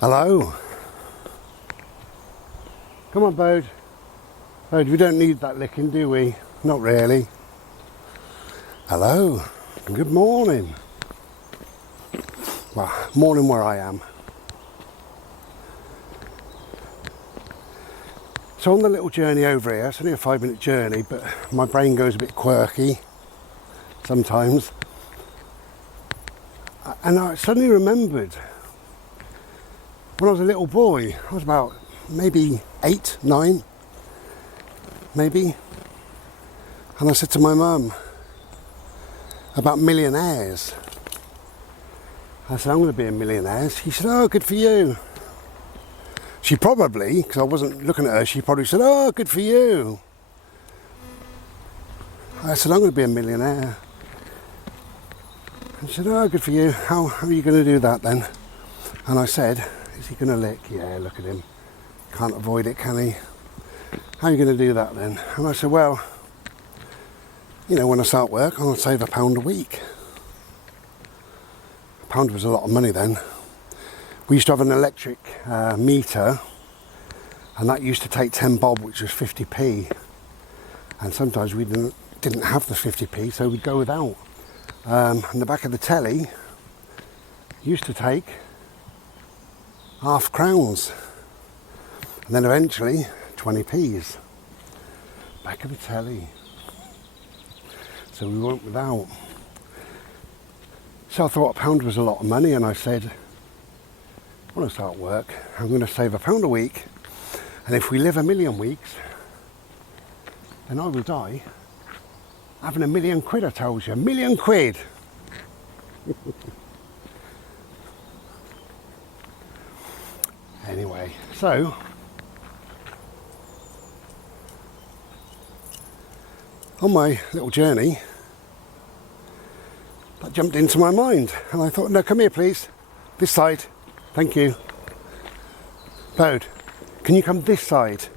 Hello? Come on, Bode. Bode, we don't need that licking, do we? Not really. Hello? Good morning. Well, morning where I am. So on the little journey over here, it's only a 5-minute journey, but my brain goes a bit quirky sometimes. And I suddenly remembered when I was a little boy, I was about maybe 8, 9, maybe. And I said to my mum about millionaires. I said, I'm going to be a millionaire. She said, oh, good for you. She probably, because I wasn't looking at her, she probably said, oh, good for you. I said, I'm going to be a millionaire. And she said, oh, good for you. How are you going to do that then? And I said, is he going to lick? Yeah, look at him. Can't avoid it, can he? How are you going to do that then? And I said, well, you know, when I start work, I'm going to save £1 a week. £1 was a lot of money then. We used to have an electric meter, and that used to take 10 bob, which was 50p. And sometimes we didn't have the 50p, so we'd go without. And the back of the telly used to take half crowns, and then eventually 20p's. Back of the telly. So we went without. So I thought £1 was a lot of money, and I said, when I start work, I'm going to save £1 a week, and if we live 1,000,000 weeks, then I will die having £1,000,000, I told you, £1,000,000. Anyway, so on my little journey, that jumped into my mind, and I thought, no, come here please, this side, thank you. Bode, can you come this side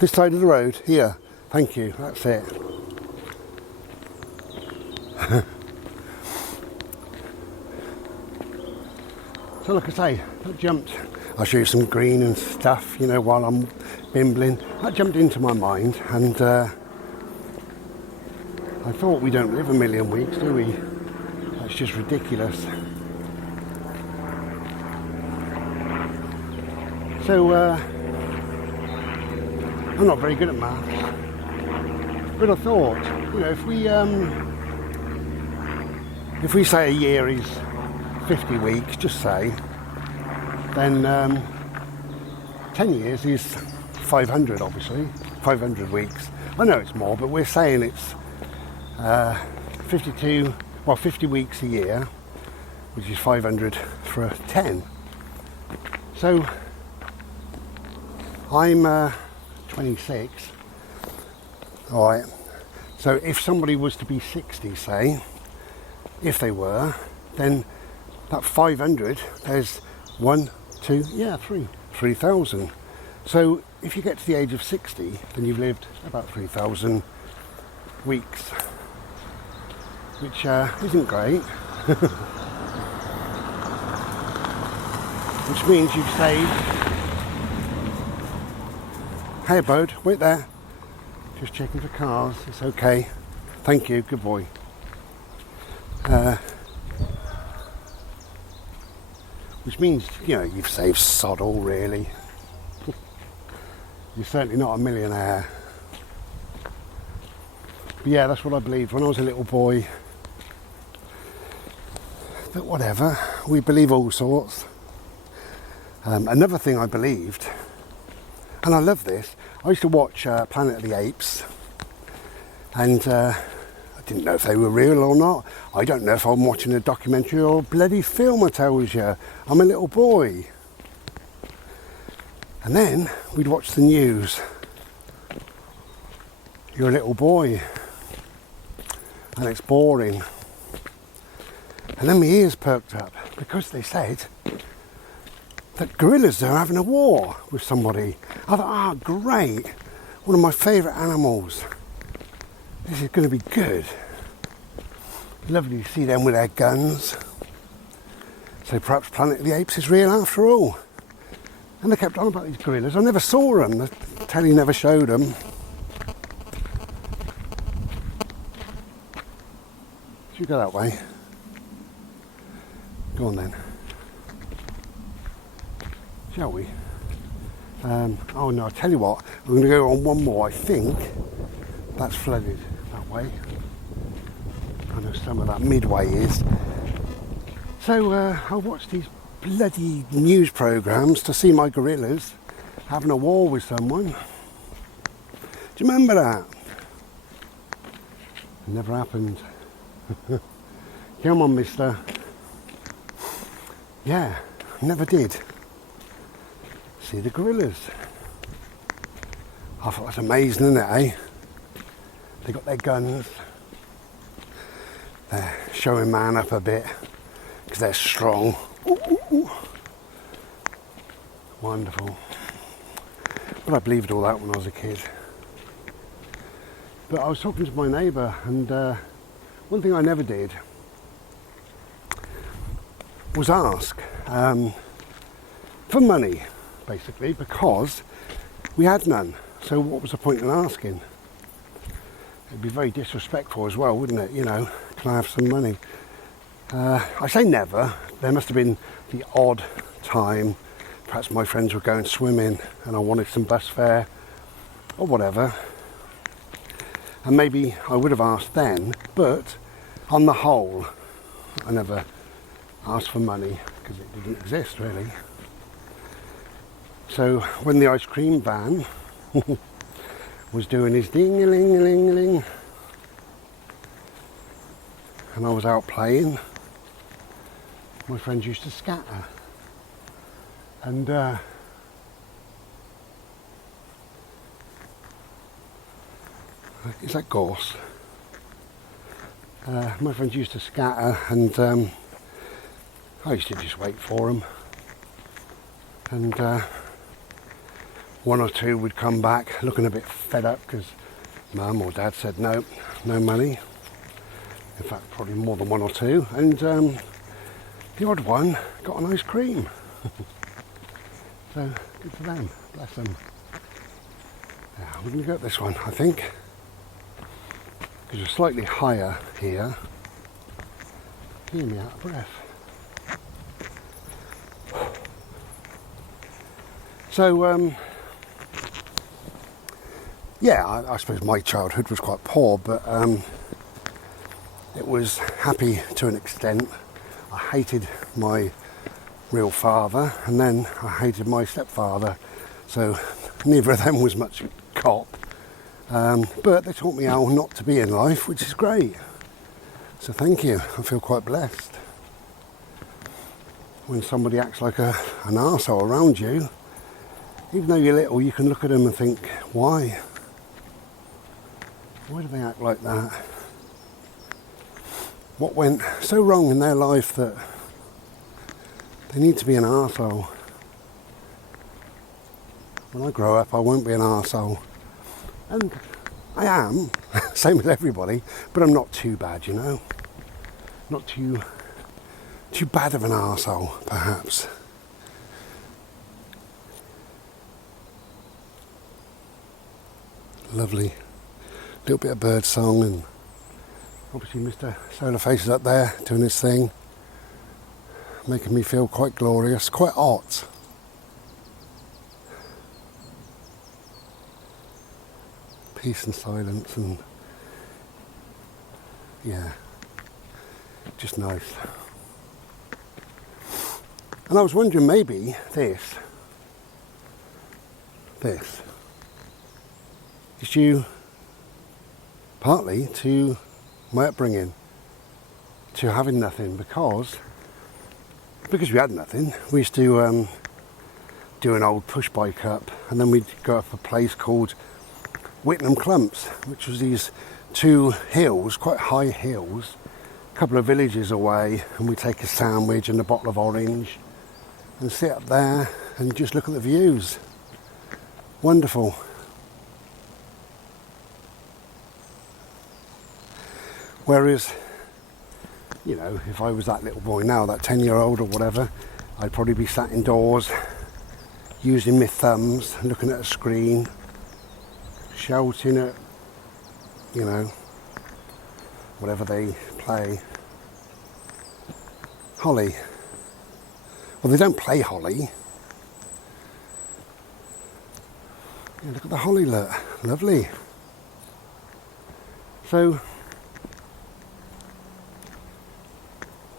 of the road, here, thank you, that's it. So like I say, that jumped, I'll show you some green and stuff, you know, while I'm bimbling. That jumped into my mind, and I thought, we don't live 1,000,000 weeks, do we? That's just ridiculous. So, I'm not very good at maths, but I thought, you know, if we say a year is 50 weeks, just say, then 10 years is 500, obviously, 500 weeks. I know it's more, but we're saying it's 50 weeks a year, which is 500 for 10. So I'm 26. All right. So if somebody was to be 60, say, if they were, then that 500, there's 1, 2, 3,000. So if you get to the age of 60, then you've lived about 3,000 weeks, which isn't great. Which means you've saved. Hey, Bode, wait there. Just checking for cars. It's okay. Thank you. Good boy. Which means, you know, you've saved sod all, really. You're certainly not a millionaire. But yeah, that's what I believed when I was a little boy. But whatever, we believe all sorts. Another thing I believed, and I love this, I used to watch Planet of the Apes, and I didn't know if they were real or not. I don't know if I'm watching a documentary or a bloody film, I tells you. I'm a little boy. And then we'd watch the news. You're a little boy, and it's boring. And then my ears perked up, because they said that gorillas are having a war with somebody. I thought, great, one of my favourite animals. This is going to be good. Lovely to see them with their guns. So perhaps Planet of the Apes is real after all. And they kept on about these gorillas. I never saw them. The telly never showed them. Should we go that way? Go on then. Shall we? Oh no, I'll tell you what. We're going to go on one more. I think that's flooded that way. I know some of that midway is. So I watched these bloody news programmes to see my gorillas having a war with someone. Do you remember that? It never happened. Come on, mister. Yeah, never did. See the gorillas. I thought that's amazing, isn't it, eh? They got their guns. They're showing man up a bit because they're strong. Ooh, ooh, ooh. Wonderful. But I believed all that when I was a kid. But I was talking to my neighbour, and one thing I never did was ask for money, basically, because we had none. So what was the point in asking? It'd be very disrespectful as well, wouldn't it? You know, can I have some money? I say never. There must have been the odd time. Perhaps my friends were going swimming and I wanted some bus fare or whatever. And maybe I would have asked then, but on the whole, I never asked for money because it didn't exist really. So when the ice cream van was doing his ding-a-ling-a-ling-a-ling and I was out playing, my friends used to scatter. And is that gorse? My friends used to scatter, and I used to just wait for them. And one or two would come back looking a bit fed up because mum or dad said no money. In fact, probably more than one or two. And the odd one got an ice cream. So good for them, bless them. Yeah, we're going to go up this one, I think, because you're slightly higher here. Hear me out of breath. So, yeah, I suppose my childhood was quite poor, but it was happy to an extent. I hated my real father, and then I hated my stepfather, so neither of them was much cop, but they taught me how not to be in life, which is great, so thank you. I feel quite blessed. When somebody acts like an arsehole around you, even though you're little, you can look at them and think, why do they act like that? What went so wrong in their life that they need to be an arsehole? When I grow up, I won't be an arsehole. And I am, same with everybody, but I'm not too bad, you know. Not too bad of an arsehole, perhaps. Lovely. Little bit of bird song, and obviously Mr. Solarface is up there doing his thing, making me feel quite glorious, quite hot. Peace and silence, and yeah, just nice. And I was wondering, maybe this is due partly to my upbringing, to having nothing, because we had nothing. We used to do an old push bike up, and then we'd go up a place called Whitnam Clumps, which was these two hills, quite high hills, a couple of villages away, and we'd take a sandwich and a bottle of orange and sit up there and just look at the views. Wonderful. Whereas, you know, if I was that little boy now, that 10-year-old or whatever, I'd probably be sat indoors using my thumbs, looking at a screen, shouting at, you know, whatever they play. Holly. Well, they don't play Holly. Yeah, look at the holly, look. Lovely. So,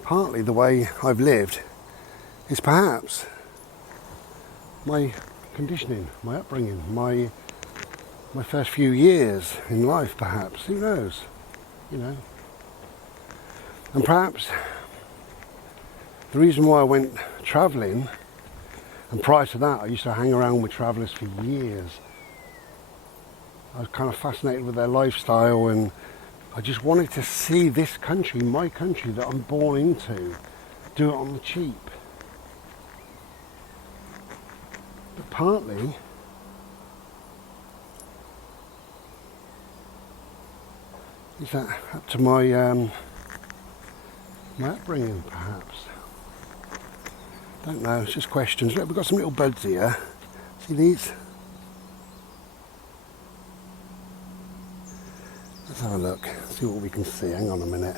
partly the way I've lived is perhaps my conditioning, my upbringing, my first few years in life, perhaps. Who knows? You know. And perhaps the reason why I went travelling, and prior to that I used to hang around with travellers for years. I was kind of fascinated with their lifestyle, and I just wanted to see this country, my country that I'm born into, do it on the cheap. But partly, is that up to my my upbringing, perhaps? Don't know, it's just questions. Look, we've got some little buds here. See these? Let's have a look, see what we can see. Hang on a minute.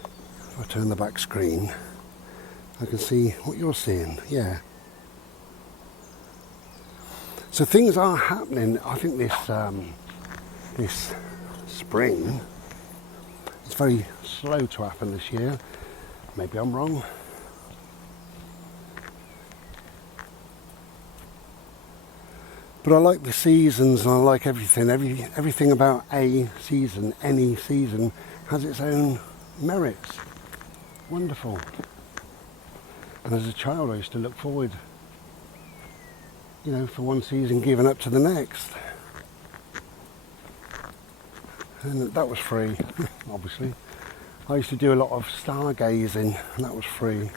If I turn the back screen, I can see what you're seeing. Yeah. So things are happening. I think this spring, it's very slow to happen this year. Maybe I'm wrong. But I like the seasons, and I like everything. Everything about a season, any season, has its own merits. Wonderful. And as a child I used to look forward, you know, for one season giving up to the next. And that was free, obviously. I used to do a lot of stargazing, and that was free.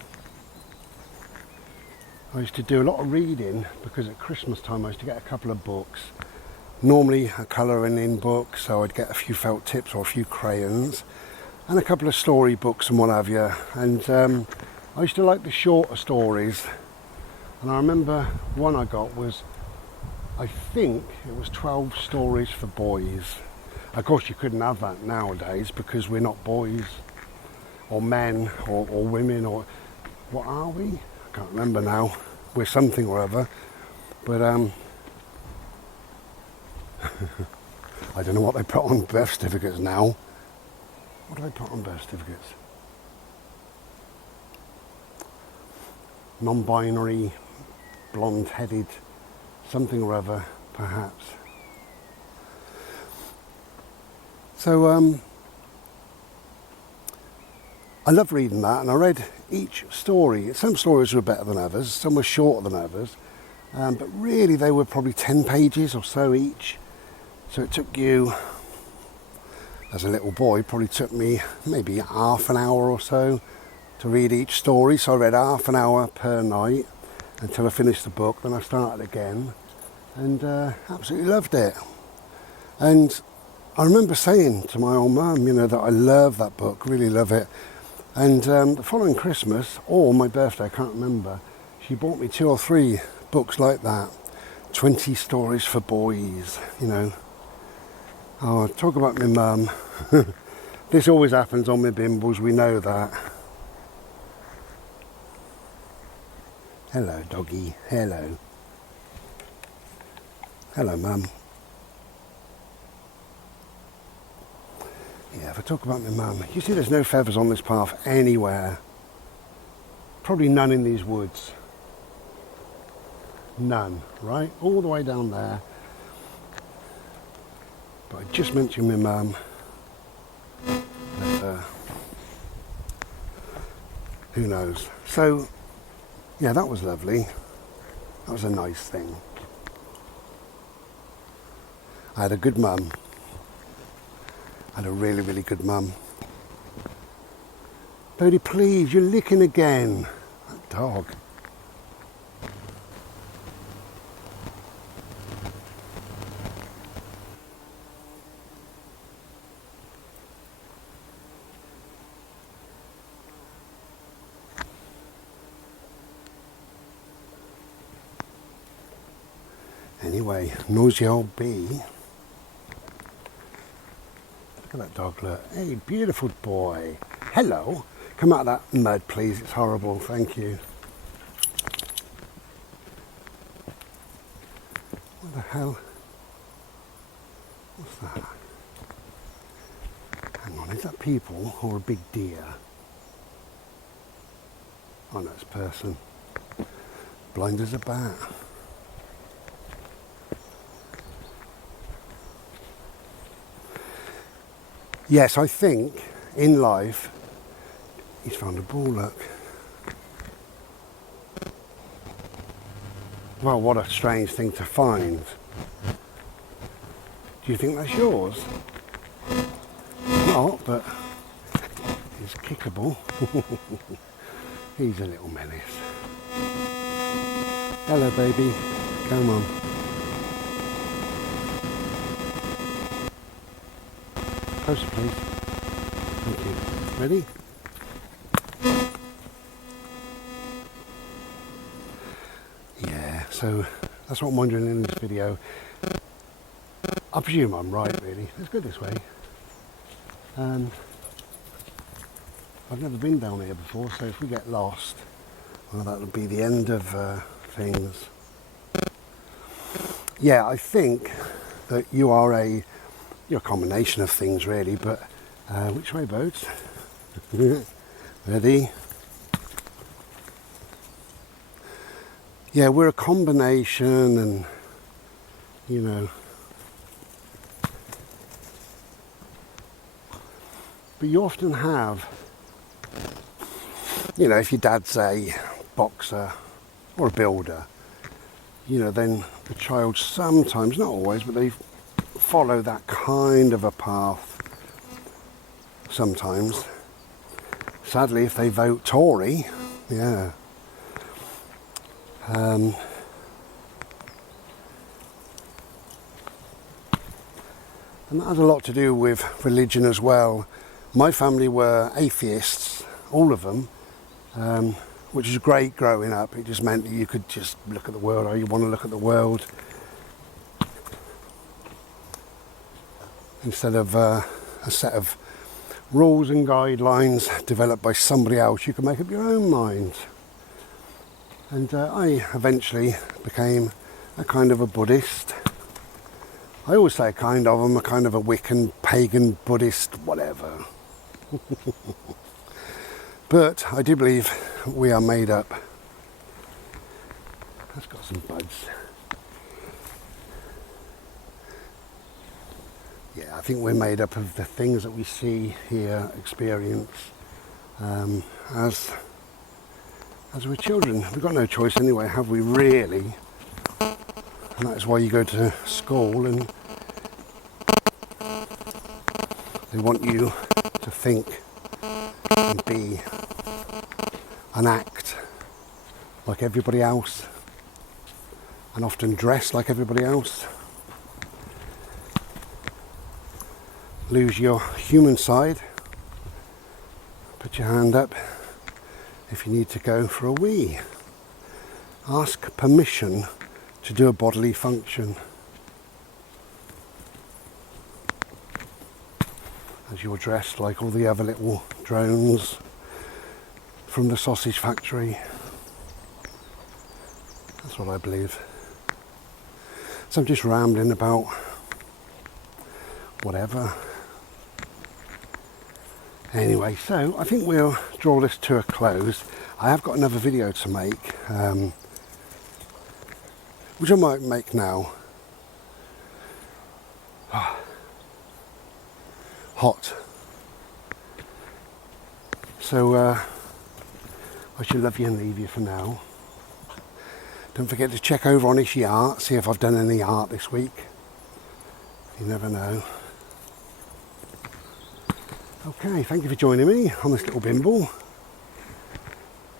I used to do a lot of reading because at Christmas time I used to get a couple of books. Normally a colouring in book, so I'd get a few felt tips or a few crayons, and a couple of story books and what have you. And I used to like the shorter stories. And I remember one I got was, I think it was 12 stories for boys. Of course you couldn't have that nowadays because we're not boys or men or women, or what are we? I can't remember now. We're something or other. But I don't know what they put on birth certificates now. What do they put on birth certificates? Non-binary, blonde-headed, something or other, perhaps. So I love reading that, and I read each story. Some stories were better than others, some were shorter than others, but really they were probably 10 pages or so each. So it took you, as a little boy, probably took me maybe half an hour or so to read each story. So I read half an hour per night until I finished the book. Then I started again, and absolutely loved it. And I remember saying to my old mum, you know, that I love that book, really love it. And the following Christmas, or my birthday, I can't remember, she bought me 2 or 3 books like that. 20 stories for boys, you know. Oh, talk about my mum. This always happens on my bimbles, we know that. Hello, doggy, hello. Hello, mum. Yeah, if I talk about my mum, you see there's no feathers on this path anywhere. Probably none in these woods. None, right? All the way down there. But I just mentioned my mum. Who knows? So, yeah, that was lovely. That was a nice thing. I had a good mum. I had a really, really good mum. Bodie, please, you're licking again. That dog. Anyway, noisy old bee. Look at that dog, look. Hey, beautiful boy. Hello. Come out of that mud, please. It's horrible. Thank you. What the hell? What's that? Hang on, is that people or a big deer? Oh no, it's a person. Blind as a bat. Yes, I think in life, he's found a ball, look. Well, what a strange thing to find. Do you think that's yours? Not, but it's kickable. He's a little menace. Hello, baby. Come on. Closer, please. Thank you. Ready? Yeah, so that's what I'm wondering in this video. I presume I'm right, really. Let's go this way. I've never been down here before, so if we get lost, well, that'll be the end of things. Yeah, I think that you're a combination of things, really, but which way, boats? Ready? Yeah, we're a combination, and you know, but you often have, you know, if your dad's a boxer or a builder, you know, then the child sometimes, not always, but they follow that kind of a path sometimes. Sadly, if they vote Tory, yeah. And that has a lot to do with religion as well. My family were atheists, all of them, which is great growing up. It just meant that you could just look at the world how you want to look at the world, instead of a set of rules and guidelines developed by somebody else. You can make up your own mind. And I eventually became a kind of a Buddhist. I always say I'm a kind of a Wiccan, pagan, Buddhist, whatever. But I do believe we are made up. That's got some buds. Yeah, I think we're made up of the things that we see, hear, experience as we're children. We've got no choice anyway, have we, really? And that's why you go to school, and they want you to think and be and act like everybody else, and often dress like everybody else. Lose your human side. Put your hand up if you need to go for a wee. Ask permission to do a bodily function. As you're dressed like all the other little drones from the sausage factory. That's what I believe. So I'm just rambling about whatever. Anyway, so I think we'll draw this to a close. I have got another video to make, which I might make now. Hot. So I should love you and leave you for now. Don't forget to check over on Ishi Art, see if I've done any art this week. You never know. Okay, thank you for joining me on this little bimble.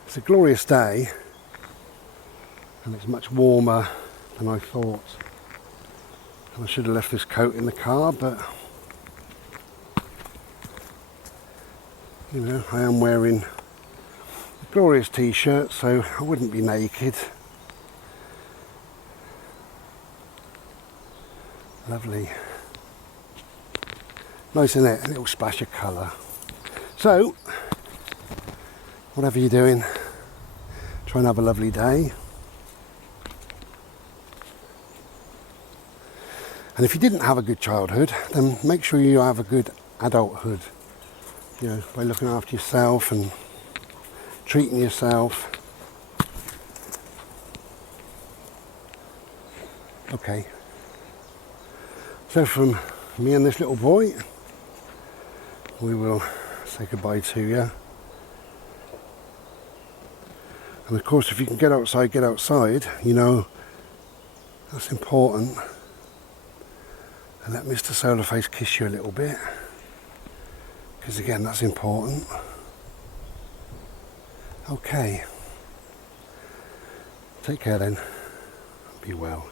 It's a glorious day, and it's much warmer than I thought. And I should have left this coat in the car, but you know, I am wearing a glorious t-shirt, so I wouldn't be naked. Lovely. Nice, isn't it? A little splash of colour. So, whatever you're doing, try and have a lovely day. And if you didn't have a good childhood, then make sure you have a good adulthood. You know, by looking after yourself and treating yourself. Okay. So from me and this little boy, we will say goodbye to you. And of course, if you can get outside, get outside. You know, that's important. And let Mr. Solarface kiss you a little bit. Because again, that's important. Okay. Take care then. Be well.